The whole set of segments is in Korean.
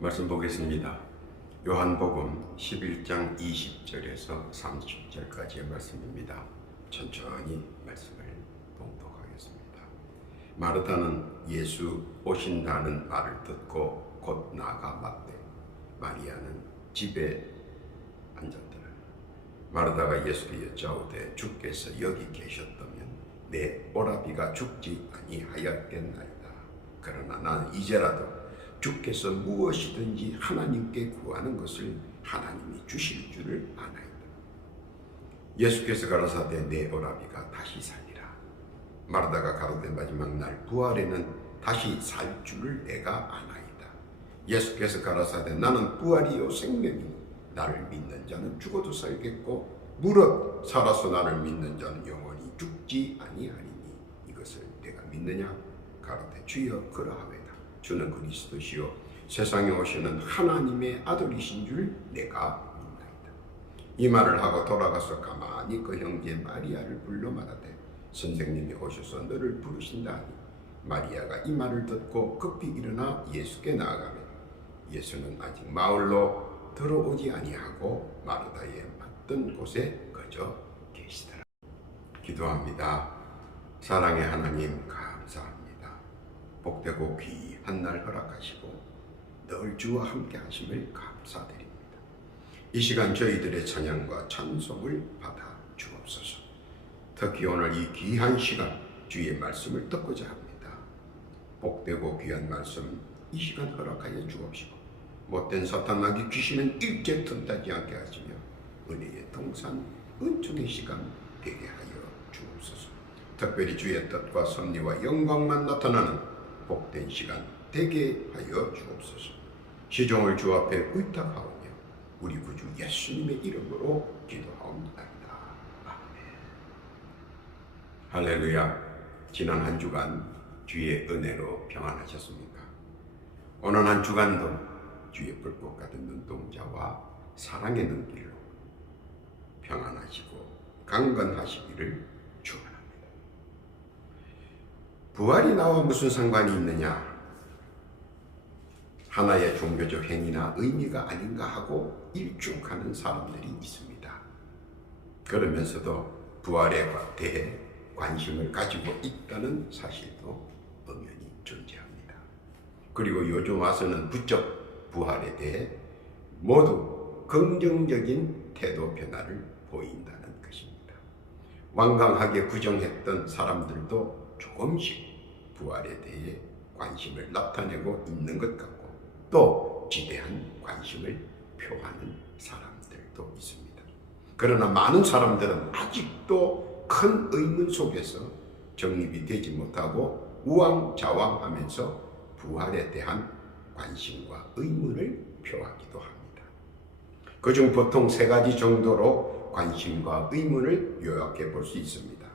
말씀 보겠습니다. 요한복음 11장 20절에서 30절까지의 말씀입니다. 천천히 말씀을 봉독하겠습니다. 마르다는 예수 오신다는 말을 듣고 곧 나가 맞되 마리아는 집에 앉았더라. 마르다가 예수께 여짜오되 주께서 여기 계셨다면 내 오라비가 죽지 아니하였겠나이다. 그러나 나는 이제라도 주께서 무엇이든지 하나님께 구하는 것을 하나님이 주실 줄을 아나이다. 예수께서 가라사대 내 오라비가 다시 살리라. 마르다가 가로되 마지막 날 부활에는 다시 살 줄을 내가 아나이다. 예수께서 가라사대 나는 부활이요 생명이니 나를 믿는 자는 죽어도 살겠고 무릇 살아서 나를 믿는 자는 영원히 죽지 아니하리니 이것을 내가 믿느냐? 가로되 주여 그러하외다. 주는 그리스도시요 세상에 오시는 하나님의 아들이신 줄 내가 믿나이다. 이 말을 하고 돌아가서 가만히 그 형제 마리아를 불러 말하되 선생님이 오셔서 너를 부르신다 하니 마리아가 이 말을 듣고 급히 일어나 예수께 나아가매 예수는 아직 마을로 들어오지 아니하고 마르다의 맞던 곳에 거저 계시더라. 기도합니다. 사랑의 하나님 감사합니다. 복되고 귀한 날 허락하시고 늘 주와 함께 하심을 감사드립니다. 이 시간 저희들의 찬양과 찬송을 받아 주옵소서. 특히 오늘 이 귀한 시간 주의 말씀을 듣고자 합니다. 복되고 귀한 말씀 이 시간 허락하여 주옵시고 못된 사탄 마귀 귀신은 일제 틈타지 않게 하시며 은혜의 동산 은총의 시간 되게 하여 주옵소서. 특별히 주의 뜻과 섭리와 영광만 나타나는 복된 시간 되게 하여 주옵소서. 시종을 주 앞에 의탁하오며 우리 구주 예수님의 이름으로 기도하옵나이다. 아멘. 할렐루야. 지난 한 주간 주의 은혜로 평안하셨습니까? 오늘 한 주간도 주의 불꽃 같은 눈동자와 사랑의 눈길로 평안하시고 강건하시기를 축원합니다. 부활이 나와 무슨 상관이 있느냐? 하나의 종교적 행위나 의미가 아닌가 하고 일축하는 사람들이 있습니다. 그러면서도 부활에 대해 관심을 가지고 있다는 사실도 엄연히 존재합니다. 그리고 요즘 와서는 부쩍 부활에 대해 모두 긍정적인 태도 변화를 보인다는 것입니다. 완강하게 부정했던 사람들도 조금씩 부활에 대해 관심을 나타내고 있는 것 같고 또 지대한 관심을 표하는 사람들도 있습니다. 그러나 많은 사람들은 아직도 큰 의문 속에서 정립이 되지 못하고 우왕좌왕하면서 부활에 대한 관심과 의문을 표하기도 합니다. 그중 보통 세 가지 정도로 관심과 의문을 요약해 볼 수 있습니다.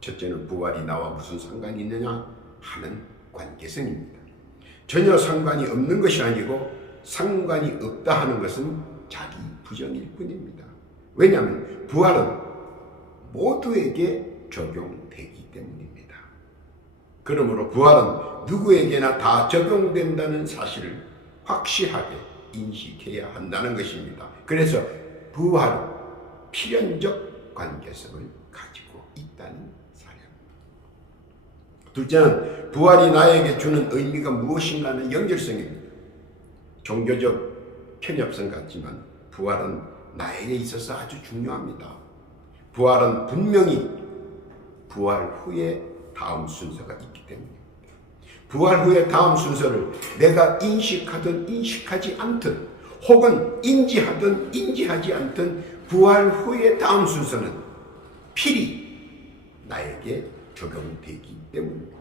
첫째는 부활이 나와 무슨 상관이 있느냐 하는 관계성입니다. 전혀 상관이 없는 것이 아니고 상관이 없다 하는 것은 자기 부정일 뿐입니다. 왜냐하면 부활은 모두에게 적용되기 때문입니다. 그러므로 부활은 누구에게나 다 적용된다는 사실을 확실하게 인식해야 한다는 것입니다. 그래서 부활은 필연적 관계성을 가지고 있다는 사실입니다. 둘째는 부활이 나에게 주는 의미가 무엇인가는 연결성입니다. 종교적 편협성 같지만 부활은 나에게 있어서 아주 중요합니다. 부활은 분명히 부활 후에 다음 순서가 있기 때문입니다. 부활 후에 다음 순서를 내가 인식하든 인식하지 않든 혹은 인지하든 인지하지 않든 부활 후에 다음 순서는 필히 나에게 적용되기 때문입니다.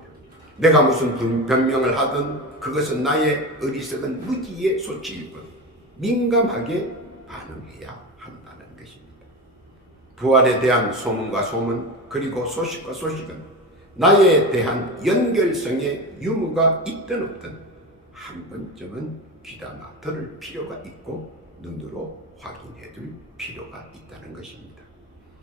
내가 무슨 변명을 하든 그것은 나의 어리석은 무지의 소치일 뿐 민감하게 반응해야 한다는 것입니다. 부활에 대한 소문과 소문 그리고 소식과 소식은 나에 대한 연결성의 유무가 있든 없든 한 번쯤은 귀담아 들을 필요가 있고 눈으로 확인해 둘 필요가 있다는 것입니다.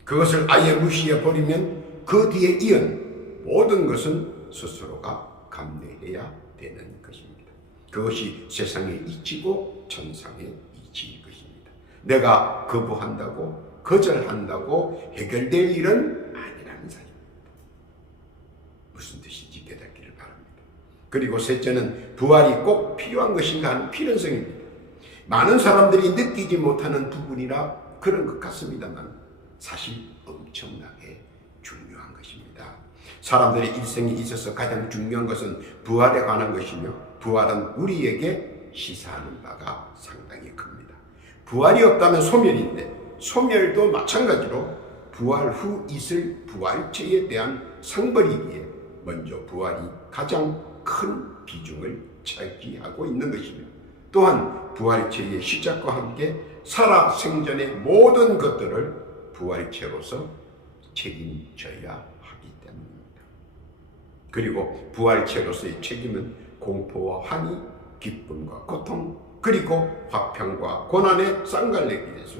그것을 아예 무시해 버리면 그 뒤에 이은 모든 것은 스스로가 감내해야 되는 것입니다. 그것이 세상의 이치고 천상의 이치일 것입니다. 내가 거부한다고 거절한다고 해결될 일은 아니라는 사실입니다. 무슨 뜻인지 깨닫기를 바랍니다. 그리고 셋째는 부활이 꼭 필요한 것인가 하는 필연성입니다. 많은 사람들이 느끼지 못하는 부분이라 그런 것 같습니다만 사실 엄청나게 중요한 것입니다. 사람들의 일생에 있어서 가장 중요한 것은 부활에 관한 것이며 부활은 우리에게 시사하는 바가 상당히 큽니다. 부활이 없다면 소멸인데 소멸도 마찬가지로 부활 후 있을 부활체에 대한 상벌이기에 먼저 부활이 가장 큰 비중을 차지하고 있는 것이며 또한 부활체의 시작과 함께 살아생전의 모든 것들을 부활체로서 책임져야 하기 때문입니다. 그리고 부활체로서의 책임은 공포와 환희, 기쁨과 고통, 그리고 화평과 고난의 쌍갈래길에서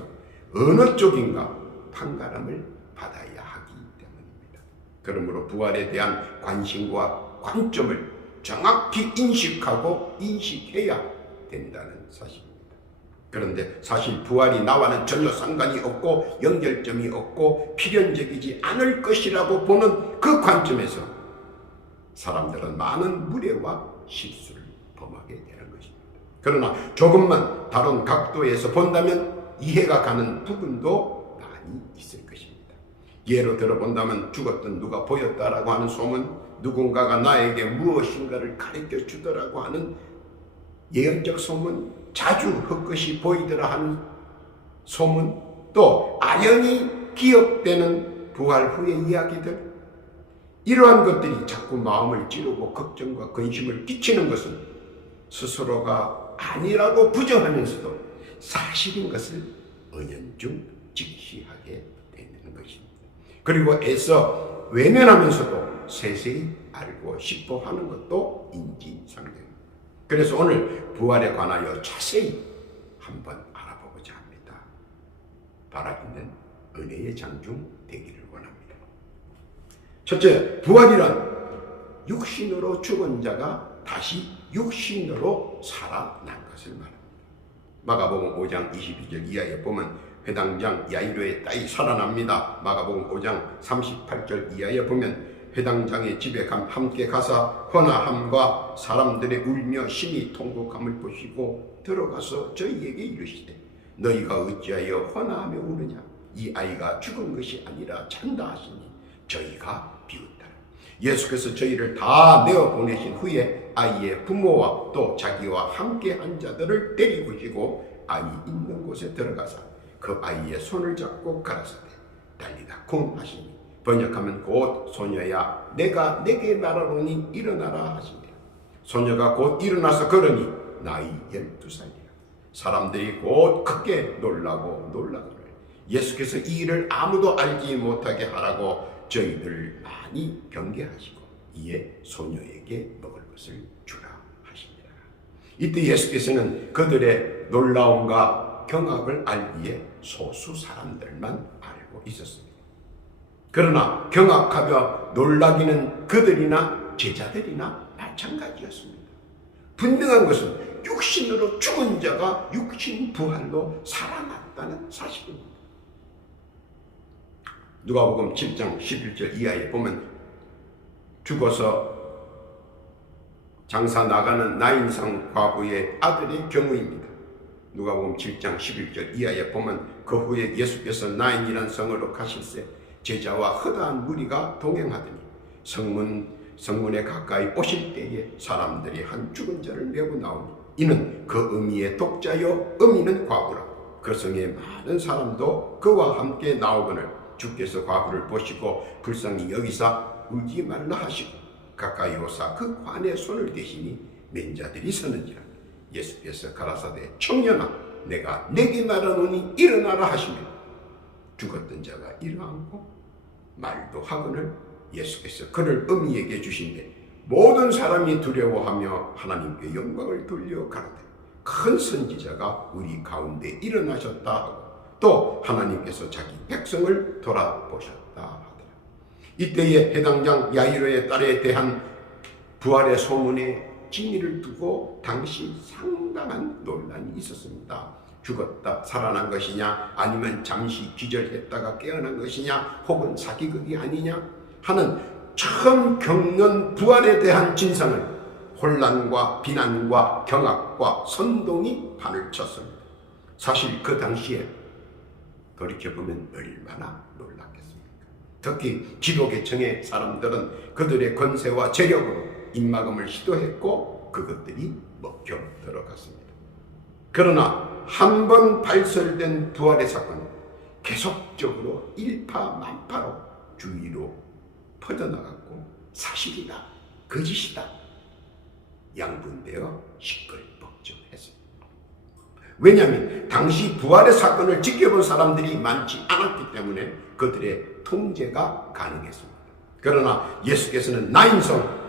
어느 쪽인가 판가름을 받아야 하기 때문입니다. 그러므로 부활에 대한 관심과 관점을 정확히 인식하고 인식해야 된다는 사실입니다. 그런데 사실 부활이 나와는 전혀 상관이 없고 연결점이 없고 필연적이지 않을 것이라고 보는 그 관점에서 사람들은 많은 무례와 실수를 범하게 되는 것입니다. 그러나 조금만 다른 각도에서 본다면 이해가 가는 부분도 많이 있을 것입니다. 예로 들어본다면 죽었던 누가 보였다라고 하는 소문, 누군가가 나에게 무엇인가를 가르쳐 주더라고 하는 예언적 소문, 자주 헛것이 보이더라 하는 소문, 또 아연히 기억되는 부활 후의 이야기들, 이러한 것들이 자꾸 마음을 찌르고 걱정과 근심을 끼치는 것은 스스로가 아니라고 부정하면서도 사실인 것을 은연중 직시하게 되는 것입니다. 그리고 애써 외면하면서도 세세히 알고 싶어 하는 것도 인지상정입니다. 그래서 오늘 부활에 관하여 자세히 한번 알아보고자 합니다. 바라있는 은혜의 장중 되기를 원합니다. 첫째, 부활이란 육신으로 죽은 자가 다시 육신으로 살아난 것을 말합니다. 마가복음 5장 22절 이하에 보면 회당장 야이로의 딸이 살아납니다. 마가복음 5장 38절 이하에 보면 회당장의 집에 함께 가사 헌화함과 사람들의 울며 심히 통곡함을 보시고 들어가서 저희에게 이르시되 너희가 어찌하여 헌화하며 우느냐? 이 아이가 죽은 것이 아니라 잔다 하시니 저희가 비웃더라. 예수께서 저희를 다 내어보내신 후에 아이의 부모와 또 자기와 함께 한 자들을 데리고 오시고 아이 있는 곳에 들어가사 그 아이의 손을 잡고 가라사대 달리다 쿵 하시니 번역하면 곧 소녀야 내가 내게 말하노니 일어나라 하시니라. 소녀가 곧 일어나서 걸으니 나이 12살이라. 사람들이 곧 크게 놀라고 놀라더라. 예수께서 이 일을 아무도 알지 못하게 하라고 저희들 많이 경계하시고 이에 소녀에게 먹을 것을 주라 하시니라. 이때 예수께서는 그들의 놀라움과 경악을 알기에 소수 사람들만 알고 있었습니다. 그러나 경악하며 놀라기는 그들이나 제자들이나 마찬가지였습니다. 분명한 것은 육신으로 죽은 자가 육신 부활로 살아났다는 사실입니다. 누가복음 7장 11절 이하에 보면 죽어서 장사 나가는 나인성 과부의 아들의 경우입니다. 누가복음 7장 11절 이하에 보면 그 후에 예수께서 나인이란 성으로 가실새 제자와 허다한 무리가 동행하더니 성문에 가까이 오실 때에 사람들이 한 죽은 자를 메고 나오니 이는 그 어미의 독자요 어미는 과부라. 그 성에 많은 사람도 그와 함께 나오거늘 주께서 과부를 보시고 불쌍히 여기사 울지 말라 하시고 가까이 오사 그 관에 손을 대시니 맨자들이 서는지라. 예수께서 가라사대 청년아 내가 내게 말하노니 일어나라 하시며 죽었던 자가 일어나고 말도 하거늘 예수께서 그를 어미에게 주신데 모든 사람이 두려워하며 하나님께 영광을 돌려 가라되 큰 선지자가 우리 가운데 일어나셨다 하고 또 하나님께서 자기 백성을 돌아보셨다 하더라. 이때에 해당장 야이로의 딸에 대한 부활의 소문에 진리를 두고 당시 상당한 논란이 있었습니다. 죽었다 살아난 것이냐, 아니면 잠시 기절했다가 깨어난 것이냐, 혹은 사기극이 아니냐 하는 처음 겪는 부활에 대한 진상을 혼란과 비난과 경악과 선동이 판을 쳤습니다. 사실 그 당시에 돌이켜보면 얼마나 놀랐겠습니까? 특히 지도계층의 사람들은 그들의 권세와 재력으로 입막음을 시도했고 그것들이 먹혀 들어갔습니다. 그러나 한 번 발설된 부활의 사건은 계속적으로 일파만파로 주위로 퍼져나갔고 사실이다, 거짓이다 양분되어 시끌벅적했습니다. 왜냐하면 당시 부활의 사건을 지켜본 사람들이 많지 않았기 때문에 그들의 통제가 가능했습니다. 그러나 예수께서는 나인성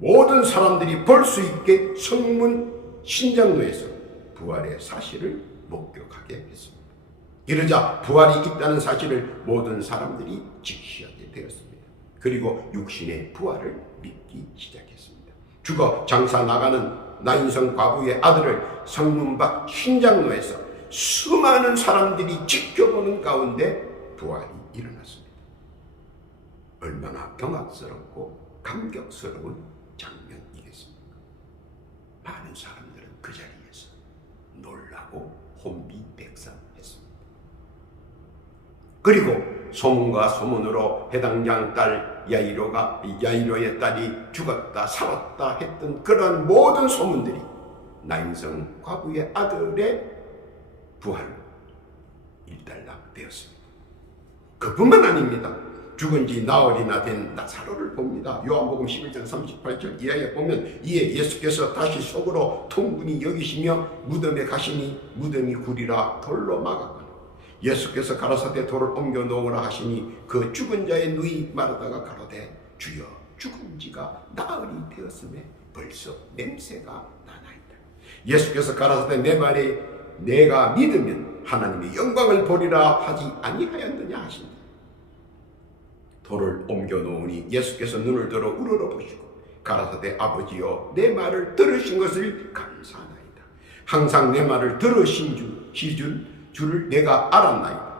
모든 사람들이 볼 수 있게 성문 신장로에서 부활의 사실을 목격하게 했습니다. 이러자 부활이 있다는 사실을 모든 사람들이 직시하게 되었습니다. 그리고 육신의 부활을 믿기 시작했습니다. 죽어 장사 나가는 나인성 과부의 아들을 성문 밖 신장로에서 수많은 사람들이 지켜보는 가운데 부활이 일어났습니다. 얼마나 경악스럽고 감격스러운 장면이겠습니까? 많은 사람들은 그 자리에서 놀라고 혼비백산했습니다. 그리고 소문과 소문으로 해당장 딸 야이로의 딸이 죽었다 살았다 했던 그런 모든 소문들이 나인성 과부의 아들의 부활로 일단락되었습니다. 그뿐만 아닙니다. 죽은 지 나흘이나 된 나사로를 봅니다. 요한복음 11장 38절 이하에 보면 이에 예수께서 다시 속으로 통분히 여기시며 무덤에 가시니 무덤이 구리라 돌로 막았거늘 예수께서 가라사대 돌을 옮겨 놓으라 하시니 그 죽은 자의 누이 마르다가 가로되 주여 죽은 지가 나흘이 되었음에 벌써 냄새가 나나이다. 예수께서 가라사대 내 말에 내가 믿으면 하나님의 영광을 보리라 하지 아니하였느냐 하신다. 돌을 옮겨 놓으니 예수께서 눈을 들어 우러러 보시고 가라사대 아버지여 내 말을 들으신 것을 감사하나이다. 항상 내 말을 들으신 줄을 내가 알았나이다.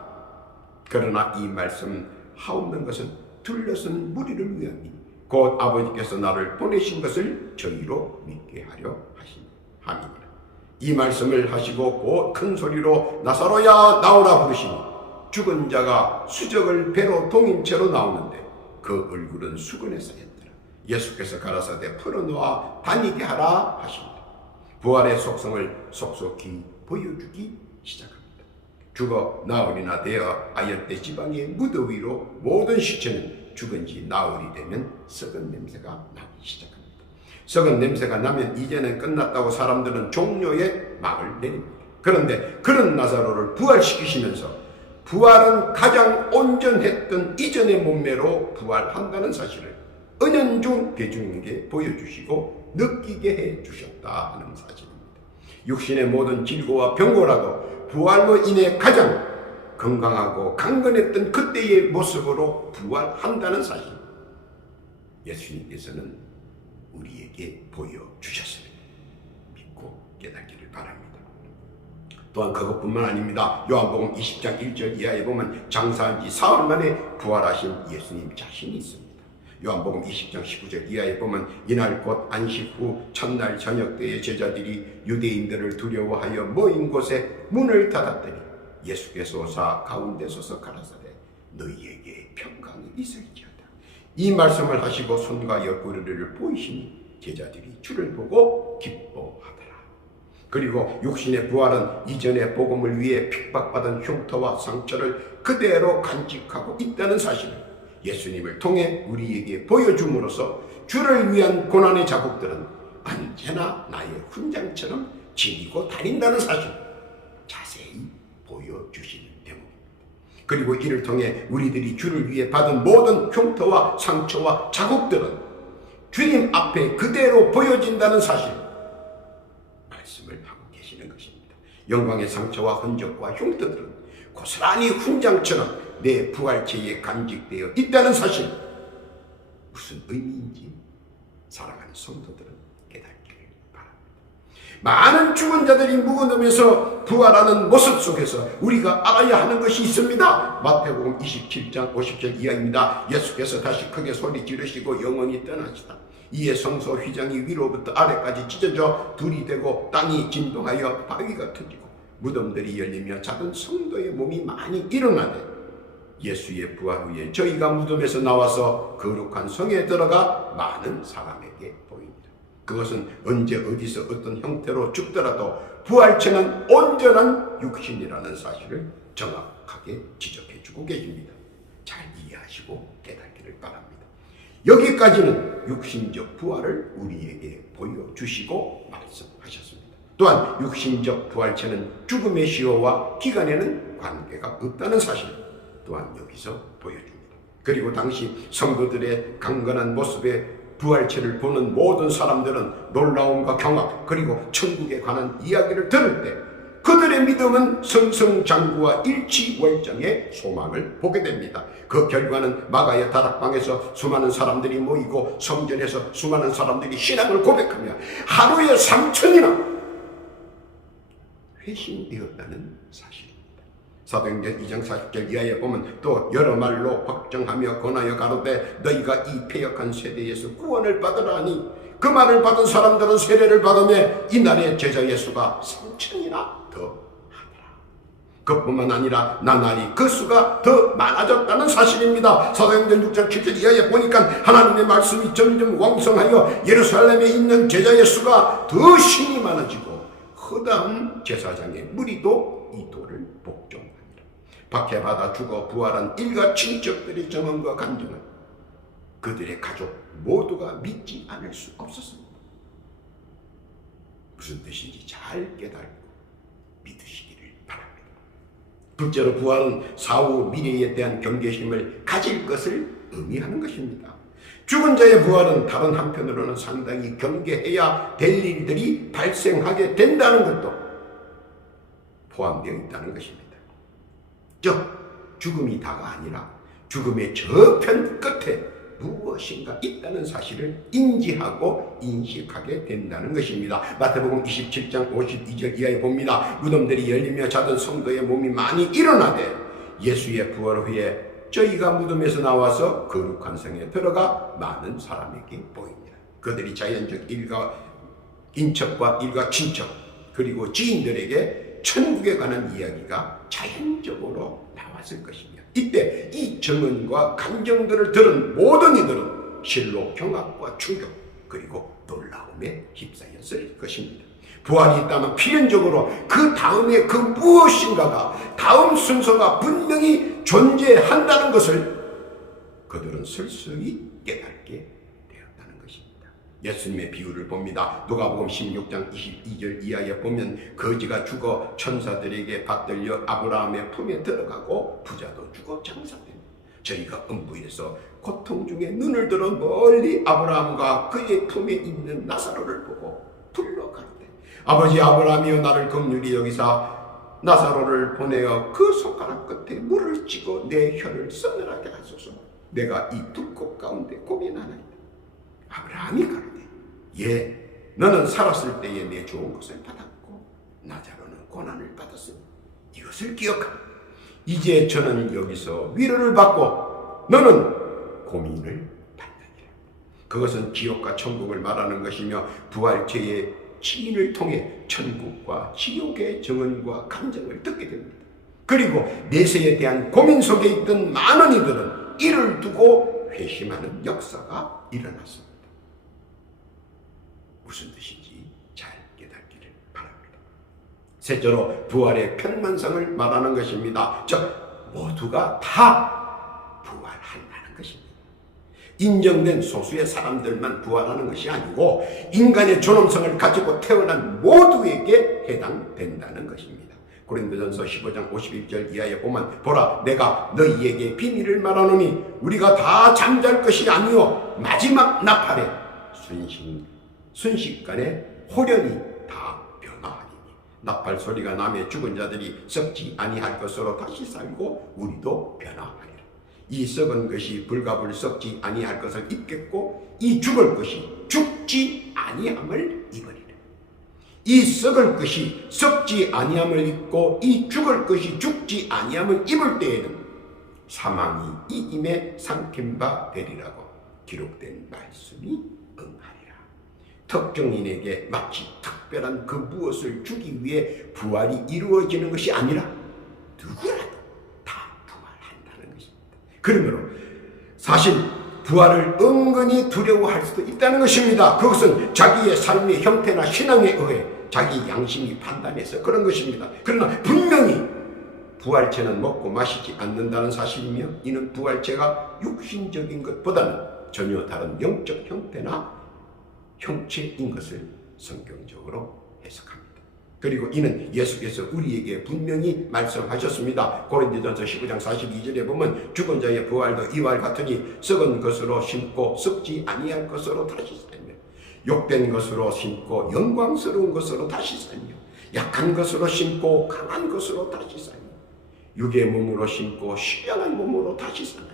그러나 이 말씀 하옵는 것은 둘러쓴 무리를 위함이니 곧 아버지께서 나를 보내신 것을 저희로 믿게 하려 함이니라. 이 말씀을 하시고 곧 큰 소리로 나사로야 나오라 부르시니 죽은 자가 수적을 배로 동인 채로 나오는데 그 얼굴은 수건에 쌓였더라. 예수께서 가라사대 풀어놓아 다니게 하라 하십니다. 부활의 속성을 속속히 보여주기 시작합니다. 죽어 나흘이나 되어 아열대 지방의 무더 위로 모든 시체는 죽은 지 나흘이 되면 썩은 냄새가 나기 시작합니다. 썩은 냄새가 나면 이제는 끝났다고 사람들은 종료의 막을 내립니다. 그런데 그런 나사로를 부활시키시면서 부활은 가장 온전했던 이전의 몸매로 부활한다는 사실을 은연중 대중에게 보여주시고 느끼게 해주셨다 하는 사실입니다. 육신의 모든 질고와 병고라도 부활로 인해 가장 건강하고 강건했던 그때의 모습으로 부활한다는 사실, 예수님께서는 우리에게 보여주셨습니다. 믿고 깨닫기를 바랍니다. 또한 그것뿐만 아닙니다. 요한복음 20장 1절 이하에 보면 장사한 지 사흘 만에 부활하신 예수님 자신이 있습니다. 요한복음 20장 19절 이하에 보면 이날 곧 안식 후 첫날 저녁 때에 제자들이 유대인들을 두려워하여 모인 곳에 문을 닫았더니 예수께서 오사 가운데 서서 가라사대 너희에게 평강이 있을지어다. 이 말씀을 하시고 손과 옆구리를 보이시니 제자들이 주를 보고 기뻐하더라. 그리고 육신의 부활은 이전의 복음을 위해 핍박받은 흉터와 상처를 그대로 간직하고 있다는 사실을 예수님을 통해 우리에게 보여줌으로써 주를 위한 고난의 자국들은 언제나 나의 훈장처럼 지니고 다닌다는 사실 자세히 보여주시는 대목입니다. 그리고 이를 통해 우리들이 주를 위해 받은 모든 흉터와 상처와 자국들은 주님 앞에 그대로 보여진다는 사실 말씀을 하고 계시는 것입니다. 영광의 상처와 흔적과 흉터들은 고스란히 훈장처럼 내 부활체에 간직되어 있다는 사실 무슨 의미인지 사랑하는 성도들은 깨닫기를 바랍니다. 많은 죽은 자들이 묵어놓으면서 부활하는 모습 속에서 우리가 알아야 하는 것이 있습니다. 마태복음 27장 50절 이하입니다. 예수께서 다시 크게 소리 지르시고 영원히 떠나시다. 이에 성소 휘장이 위로부터 아래까지 찢어져 둘이 되고 땅이 진동하여 바위가 터지고 무덤들이 열리며 작은 성도의 몸이 많이 일어나되 예수의 부활 후에 저희가 무덤에서 나와서 거룩한 성에 들어가 많은 사람에게 보입니다. 그것은 언제 어디서 어떤 형태로 죽더라도 부활체는 온전한 육신이라는 사실을 정확하게 지적해주고 계십니다. 잘 이해하시고 깨닫기를 바랍니다. 여기까지는 육신적 부활을 우리에게 보여주시고 말씀하셨습니다. 또한 육신적 부활체는 죽음의 시효와 기간에는 관계가 없다는 사실 또한 여기서 보여줍니다. 그리고 당시 성도들의 강건한 모습에 부활체를 보는 모든 사람들은 놀라움과 경악 그리고 천국에 관한 이야기를 들을 때 그들의 믿음은 승승장구와 일치월장의 소망을 보게 됩니다. 그 결과는 마가의 다락방에서 수많은 사람들이 모이고 성전에서 수많은 사람들이 신앙을 고백하며 하루에 3,000이나 회심되었다는 사실입니다. 사도행전 2장 40절 이하에 보면 또 여러 말로 확정하며 권하여 가로되 너희가 이 패역한 세대에서 구원을 받으라니 그 말을 받은 사람들은 세례를 받으며 이날의 제자 예수가 3,000이나 더 하더라. 그뿐만 아니라 나날이 그 수가 더 많아졌다는 사실입니다. 사도행전 6장 7절 이하에 보니까 하나님의 말씀이 점점 왕성하여 예루살렘에 있는 제자 예수가 더 신이 많아지고 허다한 제사장의 무리도 이 도를 복종합니다. 박해받아 죽어 부활한 일가 친척들의 정언과 간증은 그들의 가족 모두가 믿지 않을 수 없었습니다. 무슨 뜻인지 잘 깨달고 믿으시기를 바랍니다. 둘째로 부활은 사후 미래에 대한 경계심을 가질 것을 의미하는 것입니다. 죽은 자의 부활은 다른 한편으로는 상당히 경계해야 될 일들이 발생하게 된다는 것도 포함되어 있다는 것입니다. 즉 죽음이 다가 아니라 죽음의 저편 끝에 무엇인가 있다는 사실을 인지하고 인식하게 된다는 것입니다. 마태복음 27장 52절 이하에 봅니다. 무덤들이 열리며 자던 성도의 몸이 많이 일어나되 예수의 부활 후에 저희가 무덤에서 나와서 거룩한 성에 들어가 많은 사람에게 보입니다. 그들이 자연적 일가 인척과 일가 친척 그리고 지인들에게 천국에 관한 이야기가 자연적으로 나왔을 것이며 이때 이 증언과 감정들을 들은 모든 이들은 실로 경악과 충격 그리고 놀라움에 휩싸였을 것입니다. 부활이 있다면 필연적으로 그 다음에 그 무엇인가가 다음 순서가 분명히 존재한다는 것을 그들은 슬슬이 깨닫게 되었다는 것입니다. 예수님의 비유를 봅니다. 누가복음 16장 22절 이하에 보면 거지가 죽어 천사들에게 받들려 아브라함의 품에 들어가고 부자도 죽어 장사됩니다. 저희가 음부에서 고통 중에 눈을 들어 멀리 아브라함과 그의 품에 있는 나사로를 보고 불러가로되 아버지 아브라함이여 나를 긍휼히 여기사 나사로를 보내어 그 손가락 끝에 물을 찌고 내 혀를 서늘하게 하소서. 내가 이 불꽃 가운데 고민하나이다. 아브라함이 가로되 예 너는 살았을 때에 내 좋은 것을 받았고 나자로는 고난을 받았으니 이것을 기억하라. 이제 저는 여기서 위로를 받고 너는 고민을 받느니라. 그것은 지옥과 천국을 말하는 것이며 부활체의 시인을 통해 천국과 지옥의 증언과 감정을 듣게 됩니다. 그리고 내세에 대한 고민 속에 있던 많은 이들은 이를 두고 회심하는 역사가 일어났습니다. 무슨 뜻인지 잘 깨닫기를 바랍니다. 셋째로 부활의 편만성을 말하는 것입니다. 즉 모두가 다 부활한다는 것입니다. 인정된 소수의 사람들만 부활하는 것이 아니고 인간의 존엄성을 가지고 태어난 모두에게 해당된다는 것입니다. 고린도전서 15장 51절 이하에 보면 보라 내가 너희에게 비밀을 말하노니 우리가 다 잠잘 것이 아니요 마지막 나팔에 순식간에 호련히 다 변화하리니 나팔 소리가 나며 죽은 자들이 썩지 아니할 것으로 다시 살고 우리도 변화하리라. 이 썩은 것이 불갑을 썩지 아니할 것을 입겠고 이 죽을 것이 죽지 아니함을 입으리라. 이 썩을 것이 썩지 아니함을 입고 이 죽을 것이 죽지 아니함을 입을 때에는 사망이 이 임에 삼킨 바 되리라고 기록된 말씀이 응하리라. 특정인에게 마치 특별한 그 무엇을 주기 위해 부활이 이루어지는 것이 아니라 누구라도 다 부활한다는 것입니다. 그러므로 사실 부활을 은근히 두려워할 수도 있다는 것입니다. 그것은 자기의 삶의 형태나 신앙에 의해 자기 양심이 판단해서 그런 것입니다. 그러나 분명히 부활체는 먹고 마시지 않는다는 사실이며 이는 부활체가 육신적인 것보다는 전혀 다른 영적 형태나 형체인 것을 성경적으로 해석합니다. 그리고 이는 예수께서 우리에게 분명히 말씀하셨습니다. 고린도전서 19장 42절에 보면 죽은 자의 부활도 이와 같으니 썩은 것으로 심고 썩지 아니할 것으로 다시 살며 욕된 것으로 심고 영광스러운 것으로 다시 살며 약한 것으로 심고 강한 것으로 다시 살며 육의 몸으로 심고 신령한 몸으로 다시 사나니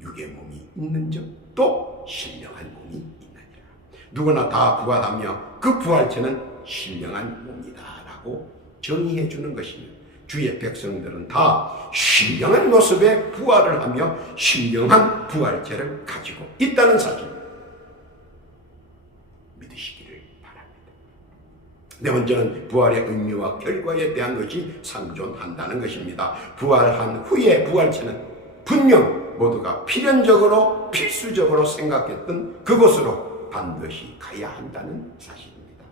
육의 몸이 있는 적 또 신령한 몸이 있느니라. 누구나 다 부활하며 그 부활체는 신령한 몸이다 라고 정의해 주는 것이며 주의 백성들은 다 신령한 모습의 부활을 하며 신령한 부활체를 가지고 있다는 사실 믿으시기를 바랍니다. 네 번째는 부활의 의미와 결과에 대한 것이 상존한다는 것입니다. 부활한 후에 부활체는 분명 모두가 필연적으로 필수적으로 생각했던 그곳으로 반드시 가야 한다는 사실입니다.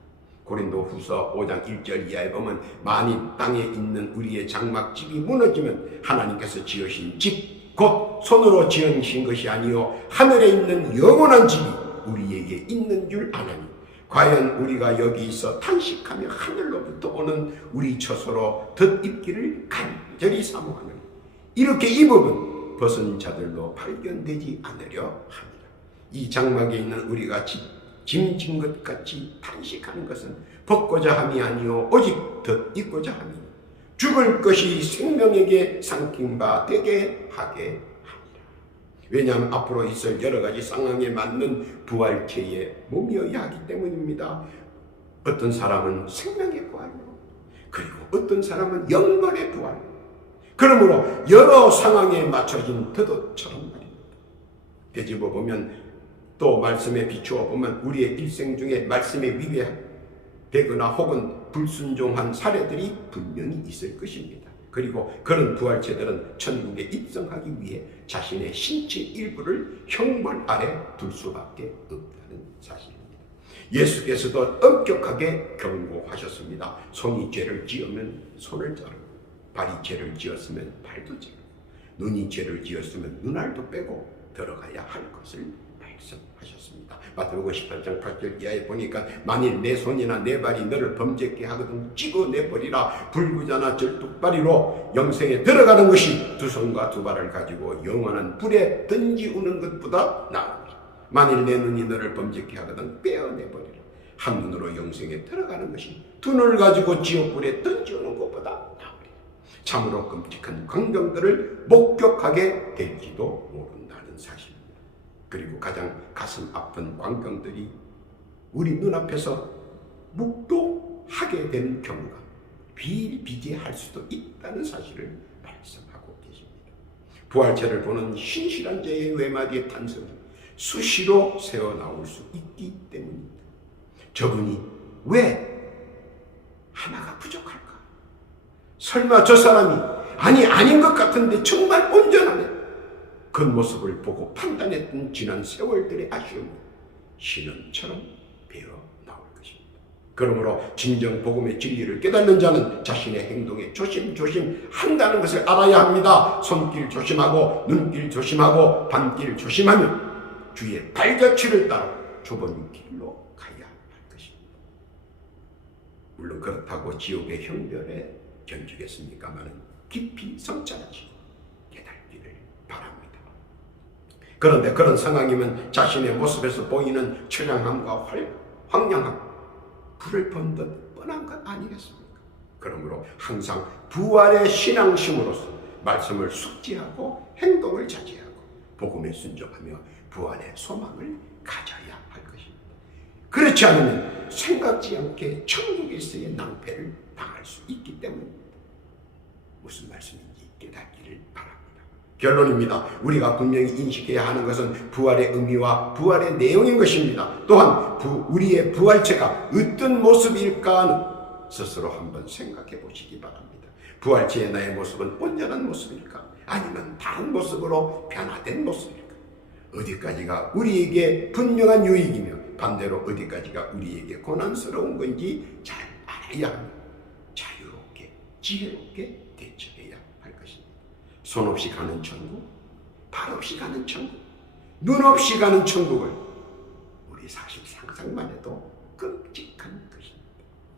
고린도 후서 5장 1절 이하에 보면 만일 땅에 있는 우리의 장막집이 무너지면 하나님께서 지으신 집 곧 손으로 지으신 것이 아니요 하늘에 있는 영원한 집이 우리에게 있는 줄 아나니 과연 우리가 여기 있어 탄식하며 하늘로부터 오는 우리 처소로 덧입기를 간절히 사모하느니 이렇게 이 부분 벗은 자들로 발견되지 않으려 합니다. 이 장막에 있는 우리가 짐진 것 같이 탄식하는 것은 벗고자 함이 아니요 오직 덧입고자 함이니 죽을 것이 생명에게 삼킨 바 되게 하게 하리라. 왜냐하면 앞으로 있을 여러 가지 상황에 맞는 부활체의 몸이어야 하기 때문입니다. 어떤 사람은 생명의 부활로 그리고 어떤 사람은 영벌의 부활로 그러므로 여러 상황에 맞춰진 터도처럼 말입니다. 되짚어 보면 또 말씀에 비추어 보면 우리의 일생 중에 말씀에 위배되거나 혹은 불순종한 사례들이 분명히 있을 것입니다. 그리고 그런 부활체들은 천국에 입성하기 위해 자신의 신체 일부를 형벌 아래 둘 수밖에 없다는 사실입니다. 예수께서도 엄격하게 경고하셨습니다. 손이 죄를 지으면 손을 자르고 발이 죄를 지었으면 발도 자르고 눈이 죄를 지었으면 눈알도 빼고 들어가야 할 것을 말씀하셨습니다. 마태복음 18장 8절 이하에 보니까 만일 내 손이나 내 발이 너를 범죄케 하거든 찍어내버리라. 불구자나 절뚝발이로 영생에 들어가는 것이 두 손과 두 발을 가지고 영원한 불에 던지우는 것보다 나으리라. 만일 내 눈이 너를 범죄케 하거든 빼어내버리라. 한 눈으로 영생에 들어가는 것이 두 눈을 가지고 지옥불에 던지우는 것보다 나으리라. 참으로 끔찍한 광경들을 목격하게 될지도 모른다는 사실입니다. 그리고 가장 가슴 아픈 광경들이 우리 눈앞에서 묵도하게 되는 경우가 비일비재할 수도 있다는 사실을 말씀하고 계십니다. 부활체를 보는 신실한 자의 외마디의 탄성이 수시로 새어나올 수 있기 때문입니다. 저분이 왜 하나가 부족할까? 설마 저 사람이 아닌 것 같은데 정말 온전하네. 겉모습을 보고 판단했던 지난 세월들의 아쉬움이 신음처럼 배어 나올 것입니다. 그러므로 진정 복음의 진리를 깨닫는 자는 자신의 행동에 조심조심 한다는 것을 알아야 합니다. 손길 조심하고 눈길 조심하고 발길 조심하며 주의 발자취를 따라 좁은 길로 가야 할 것입니다. 물론 그렇다고 지옥의 형벌에 견주겠습니까마는 깊이 성찰하시고 깨닫기를 바랍니다. 그런데 그런 상황이면 자신의 모습에서 보이는 처량함과 황량함, 불을 번 듯 뻔한 것 아니겠습니까? 그러므로 항상 부활의 신앙심으로서 말씀을 숙지하고 행동을 자제하고 복음에 순종하며 부활의 소망을 가져야 할 것입니다. 그렇지 않으면 생각지 않게 천국에서의 낭패를 당할 수 있기 때문입니다. 무슨 말씀인지 깨닫기를 바랍니다. 결론입니다. 우리가 분명히 인식해야 하는 것은 부활의 의미와 부활의 내용인 것입니다. 또한 우리의 부활체가 어떤 모습일까 하는 스스로 한번 생각해 보시기 바랍니다. 부활체의 나의 모습은 온전한 모습일까? 아니면 다른 모습으로 변화된 모습일까? 어디까지가 우리에게 분명한 유익이며 반대로 어디까지가 우리에게 고난스러운 건지 잘 알아야 합니다. 자유롭게 지혜롭게 대처해야 할 것입니다. 손 없이 가는 천국, 발 없이 가는 천국, 눈 없이 가는 천국을 우리 사실 상상만 해도 끔찍한 것입니다.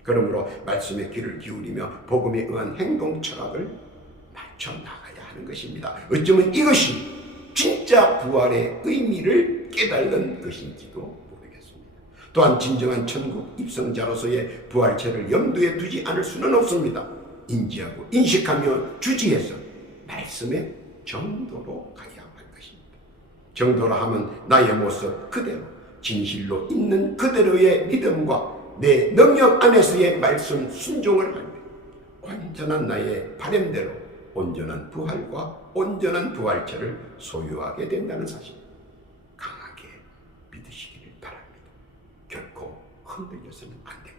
그러므로 말씀에 귀를 기울이며 복음에 의한 행동 철학을 맞춰 나가야 하는 것입니다. 어쩌면 이것이 진짜 부활의 의미를 깨달는 것인지도 모르겠습니다. 또한 진정한 천국 입성자로서의 부활체를 염두에 두지 않을 수는 없습니다. 인지하고 인식하며 주지해서 말씀의 정도로 가야 할 것입니다. 정도라 하면 나의 모습 그대로, 진실로 있는 그대로의 믿음과 내 능력 안에서의 말씀 순종을 할 때 온전한 나의 바램대로 온전한 부활과 온전한 부활체를 소유하게 된다는 사실 강하게 믿으시기를 바랍니다. 결코 흔들려서는 안 됩니다.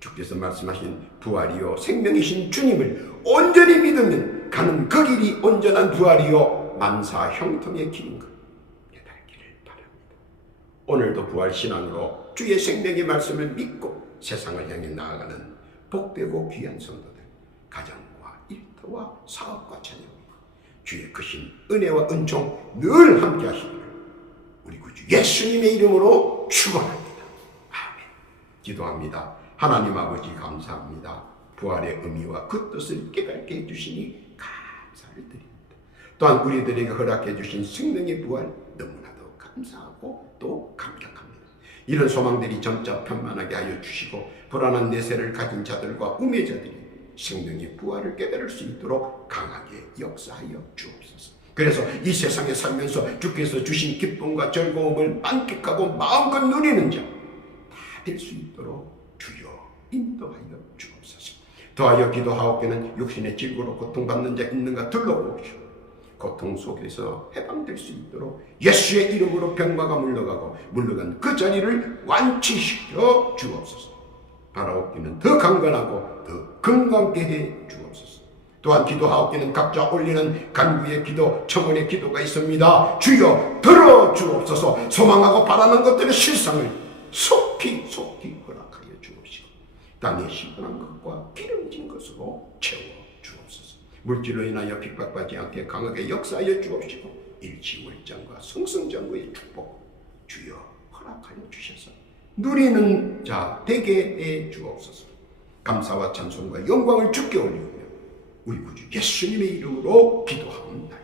주께서 말씀하신 부활이요 생명이신 주님을 온전히 믿으면 가는 그 길이 온전한 부활이요 만사 형통의 길인 것 깨닫기를 바랍니다. 오늘도 부활신앙으로 주의 생명의 말씀을 믿고 세상을 향해 나아가는 복되고 귀한 성도들, 가정과 일터와 사업과 자녀 주의 크신 은혜와 은총 늘 함께 하시기를 우리 구주 예수님의 이름으로 축원합니다. 아멘. 기도합니다. 하나님 아버지 감사합니다. 부활의 의미와 그 뜻을 깨닫게 해주시니 감사를 드립니다. 또한 우리들에게 허락해 주신 생명의 부활 너무나도 감사하고 또 감격합니다. 이런 소망들이 점차 편만하게 하여 주시고 불안한 내세를 가진 자들과 우매자들이 생명의 부활을 깨달을 수 있도록 강하게 역사하여 주옵소서. 그래서 이 세상에 살면서 주께서 주신 기쁨과 즐거움을 만끽하고 마음껏 누리는 자 다 될 수 있도록 주여 인도하여 주옵소서. 더하여 기도하옵기는 육신의 질고로 고통받는 자 있는가 둘러보시오. 고통 속에서 해방될 수 있도록 예수의 이름으로 병마가 물러간 그 자리를 완치시켜 주옵소서. 바라옵기는 더 강건하고 더 건강케 해 주옵소서. 또한 기도하옵기는 각자 올리는 간구의 기도, 청원의 기도가 있습니다. 주여 들어 주옵소서. 소망하고 바라는 것들의 실상을 속히 허락하여 주옵시고 땅에 시원한 것과 기름진 것으로 채워 주옵소서. 물질로 인하여 핍박받지 않게 강하게 역사하여 주옵시고 일치월장과 성성장구의 축복 주여 허락하여 주셔서 누리는 자 되게 해 주옵소서. 감사와 찬송과 영광을 주께 올리며 우리 구주 예수님의 이름으로 기도합니다.